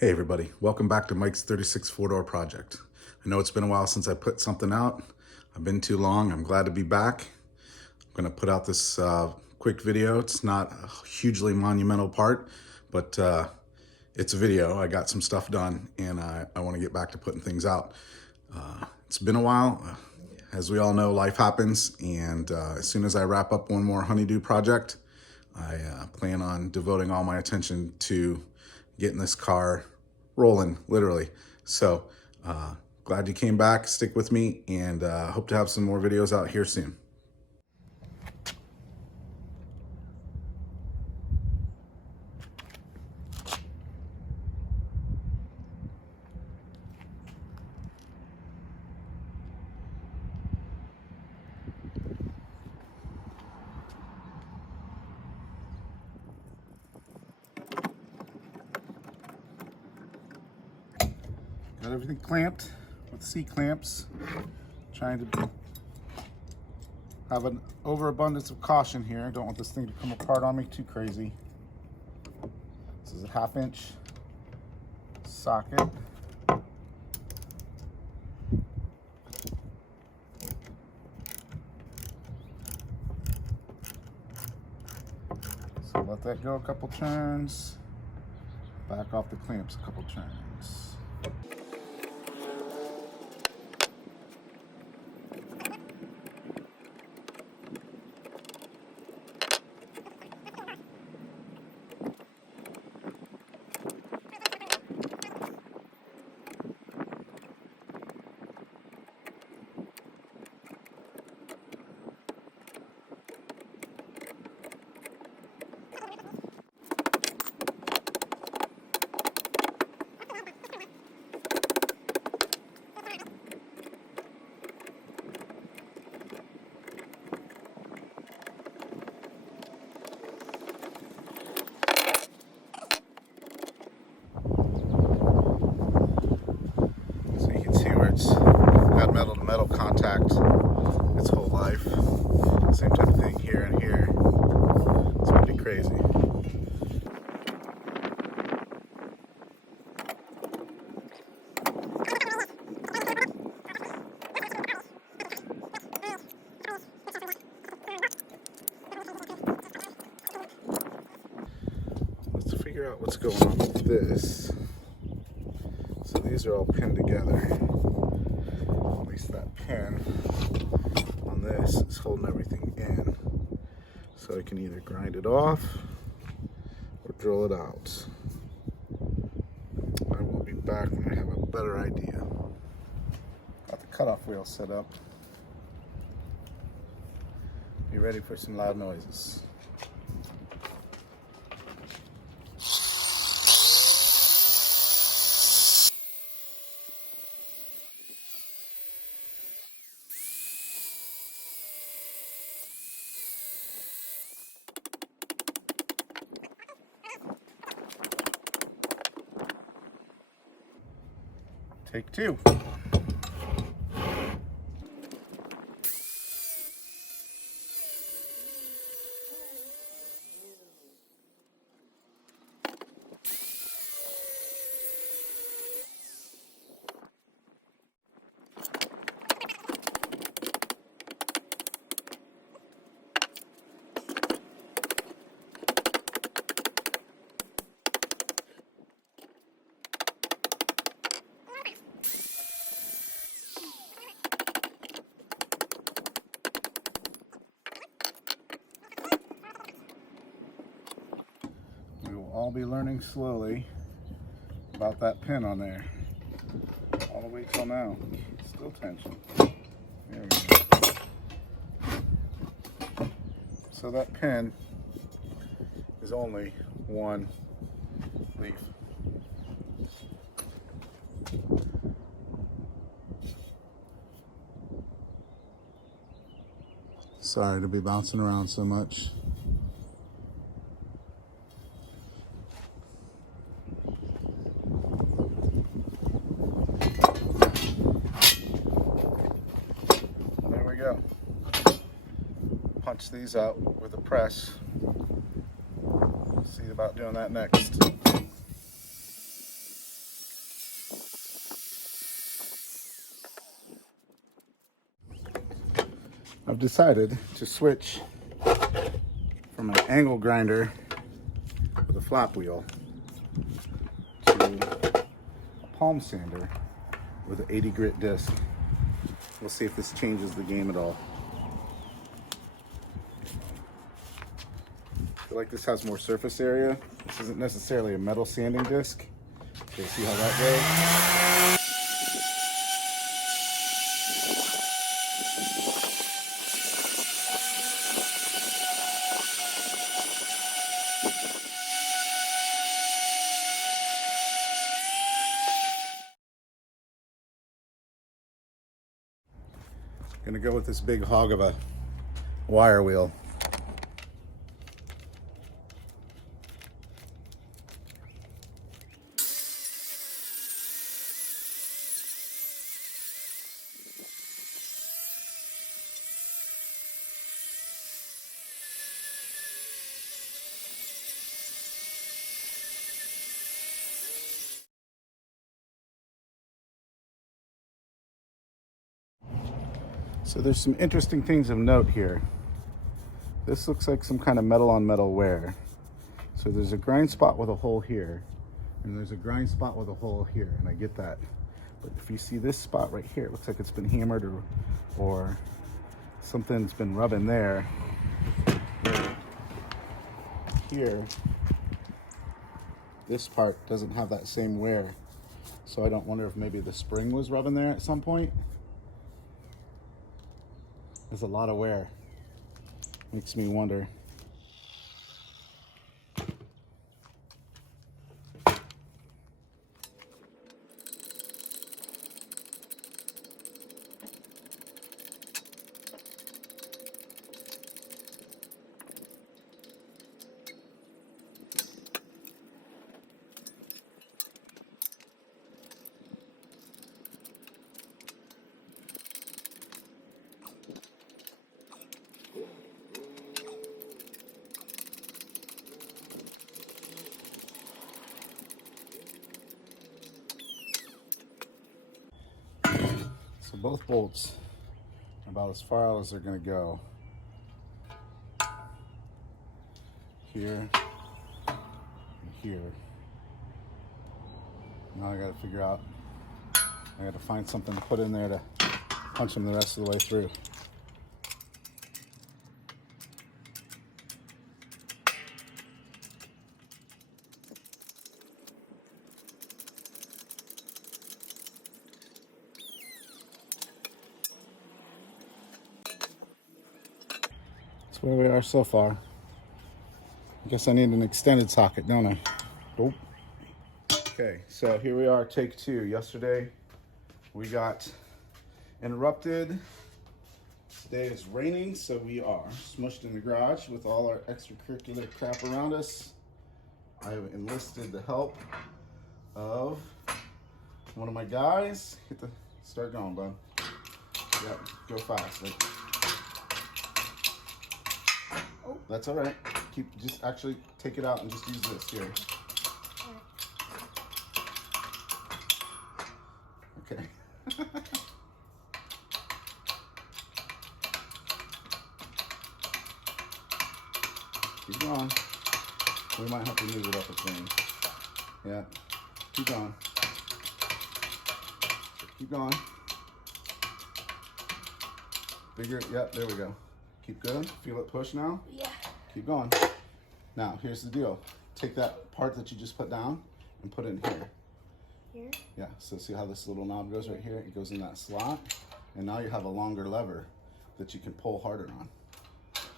Hey everybody, welcome back to Mike's 36 Fordor project. I know it's been a while since I put something out. I've been too long. I'm glad to be back. I'm gonna put out this quick video. It's not a hugely monumental part, but it's a video. I got some stuff done and I wanna get back to putting things out. It's been a while. As we all know, life happens, and as soon as I wrap up one more honeydew project, I plan on devoting all my attention to getting this car rolling, literally. So glad you came back. Stick with me, and hope to have some more videos out here soon. Got everything clamped with C-clamps. Trying to have an overabundance of caution here. I don't want this thing to come apart on me too crazy. This is a 1/2 inch socket. So let that go a couple turns. Back off the clamps a couple turns. It's had metal to metal contact its whole life. Same type of thing here and here. It's pretty crazy. Let's figure out what's going on with this. So these are all pinned together. At least that pin on this is holding everything in. So I can either grind it off or drill it out. I will be back when I have a better idea. Got the cutoff wheel set up. Be ready for some loud noises. Take two. I'll be learning slowly about that pin on there. All the way till now. Still tension. There we go. So that pin is only one leaf. Sorry to be bouncing around so much. Go. Punch these out with a press. See about doing that next. I've decided to switch from an angle grinder with a flap wheel to a palm sander with an 80 grit disc. We'll see if this changes the game at all. I feel like this has more surface area. This isn't necessarily a metal sanding disc. So we'll see how that goes. Gonna go with this big hog of a wire wheel. So there's some interesting things of note here. This looks like some kind of metal on metal wear. So there's a grind spot with a hole here, and there's a grind spot with a hole here, and I get that. But if you see this spot right here, it looks like it's been hammered or something's been rubbing there. Here, this part doesn't have that same wear. So I don't wonder if maybe the spring was rubbing there at some point. There's a lot of wear. Makes me wonder. So both bolts are about as far out as they're going to go. Here and here. Now I got to figure out, I got to find something to put in there to punch them the rest of the way through. That's where we are so far. I guess I need an extended socket, don't I? Nope. Okay, so here we are, take two. Yesterday we got interrupted. Today it's raining, so we are smushed in the garage with all our extracurricular crap around us. I have enlisted the help of one of my guys. Start going, bud. Yep, go fast. Oh, that's all right. Just actually take it out and just use this here. Okay. Keep going. We might have to move it up a thing. Yeah. Keep going. Keep going. Bigger. Yep, there we go. Keep good. Feel it push now? Yeah. Keep going. Now, here's the deal. Take that part that you just put down and put it in here. Here? Yeah, so see how this little knob goes right here? It goes in that slot. And now you have a longer lever that you can pull harder on.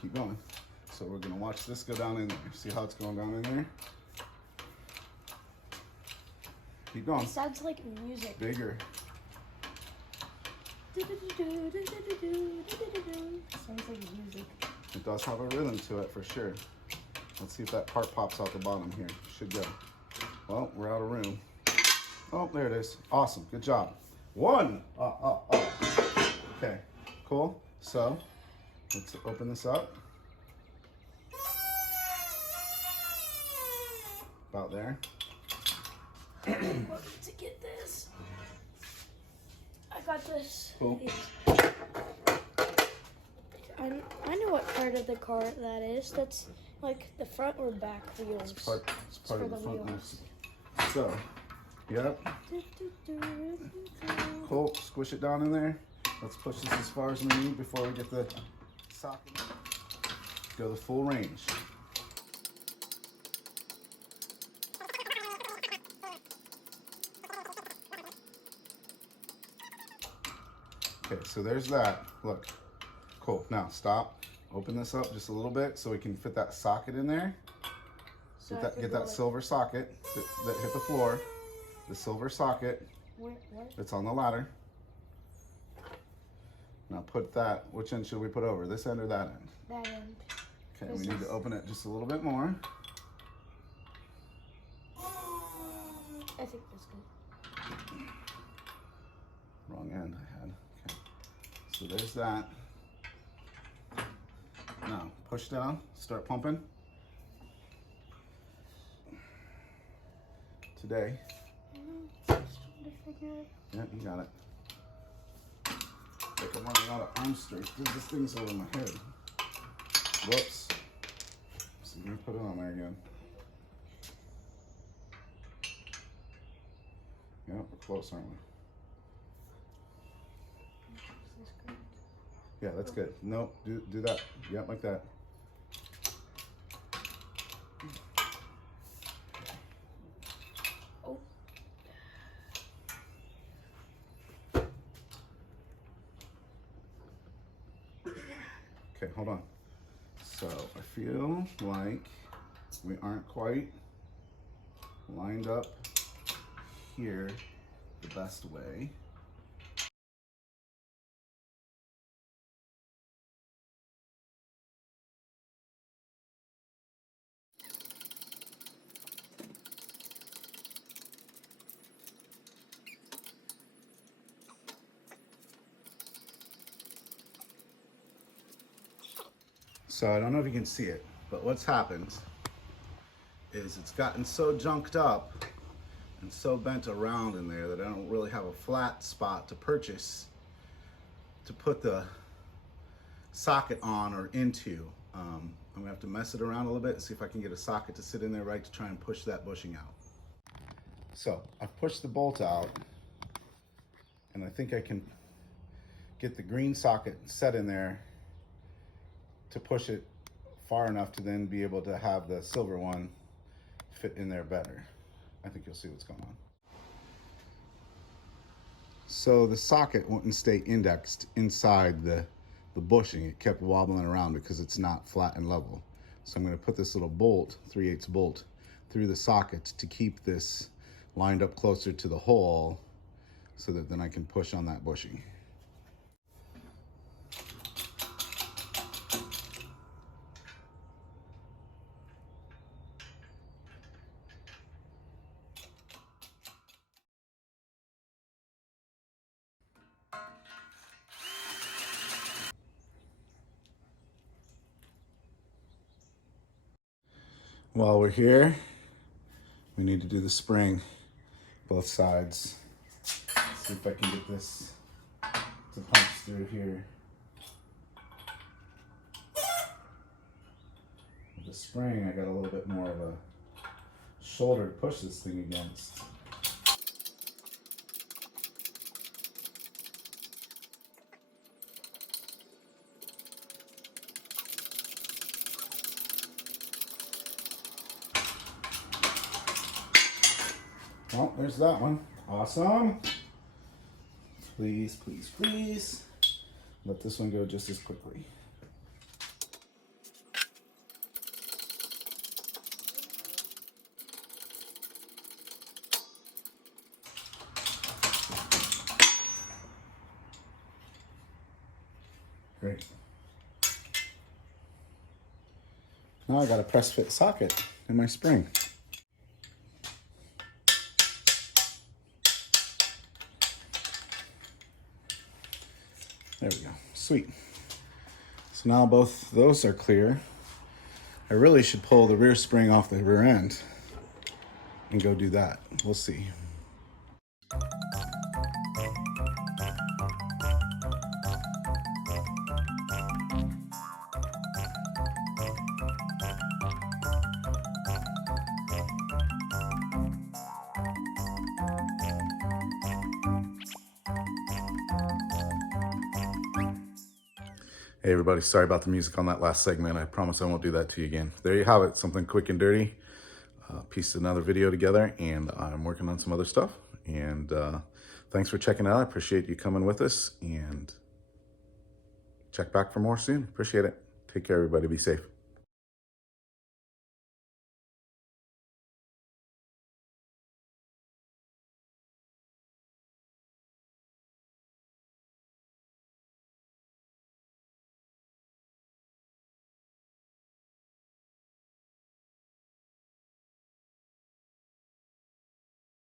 Keep going. So we're gonna watch this go down in there. See how it's going down in there? Keep going. It sounds like music. Bigger. Sounds like music. It does have a rhythm to it for sure. Let's see if that part pops out the bottom here. Should go. Well, we're out of room. Oh, there it is. Awesome. Good job. One. Okay. Cool. So let's open this up. About there. I wanted to get this. I got this. Cool. I know what part of the car that is. That's like the front or back wheels. It's part for of the the front wheels. wheels. So, yep. Cool, squish it down in there. Let's push this as far as we need before we get the socket. Go the full range. Okay, so there's that. Look, cool. Now stop. Open this up just a little bit so we can fit that socket in there. So get that silver socket that hit the floor. The silver socket that's on the ladder. Now put that, which end should we put over? This end or that end? That end. Okay, we need to open it just a little bit more. I think that's good. Wrong end I had. Okay. So there's that. Now push down, start pumping. Today. Just trying to figure it. Yeah, you got it. Like I'm running out of arm strength. This thing's over my head. Whoops. So you're gonna put it on there again. Yeah, we're close, aren't we? Is this good? Yeah, that's good. No, do that. Yeah, like that. Oh. Okay, hold on. So I feel like we aren't quite lined up here the best way. So I don't know if you can see it, but what's happened is it's gotten so junked up and so bent around in there that I don't really have a flat spot to purchase to put the socket on or into. I'm gonna have to mess it around a little bit and see if I can get a socket to sit in there right to try and push that bushing out. So I've pushed the bolt out and I think I can get the green socket set in there to push it far enough to then be able to have the silver one fit in there better. I think you'll see what's going on. So the socket wouldn't stay indexed inside the bushing. It kept wobbling around because it's not flat and level. So I'm going to put this little bolt, 3/8 bolt, through the socket to keep this lined up closer to the hole so that then I can push on that bushing. While we're here, we need to do the spring, both sides. See if I can get this to punch through here. With the spring, I got a little bit more of a shoulder to push this thing against. Well, there's that one. Awesome. Please, please, please. Let this one go just as quickly. Great. Now I got a press fit socket in my spring. There we go. Sweet. So now both those are clear. I really should pull the rear spring off the rear end and go do that. We'll see. Hey everybody, sorry about the music on that last segment. I promise I won't do that to you again. There you have it, something quick and dirty. Pieced another video together, and I'm working on some other stuff. And thanks for checking out. I appreciate you coming with us, and check back for more soon. Appreciate it. Take care, everybody. Be safe.